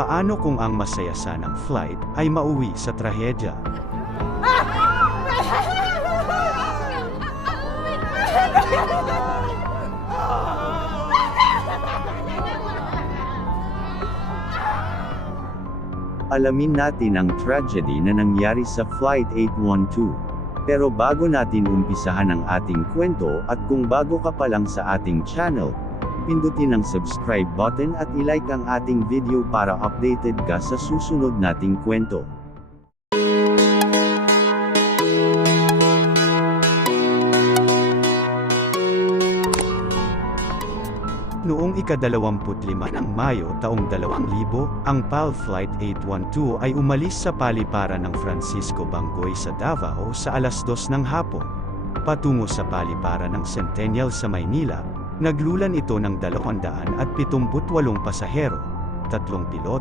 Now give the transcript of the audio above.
Paano kung ang masaya sanang flight ay mauwi sa trahedya? Alamin natin ang tragedy na nangyari sa Flight 812. Pero bago natin umpisahan ang ating kwento at kung bago ka pa lang sa ating channel, pindutin ang subscribe button at ilike ang ating video para updated ka sa susunod nating kwento. Noong ika-25 ng Mayo taong 2000, ang PAL Flight 812 ay umalis sa paliparan ng Francisco Bangoy sa Davao sa alas 2 ng hapon. Patungo sa paliparan ng Centennial sa Maynila, naglulan ito ng 278 pasahero, 3 piloto,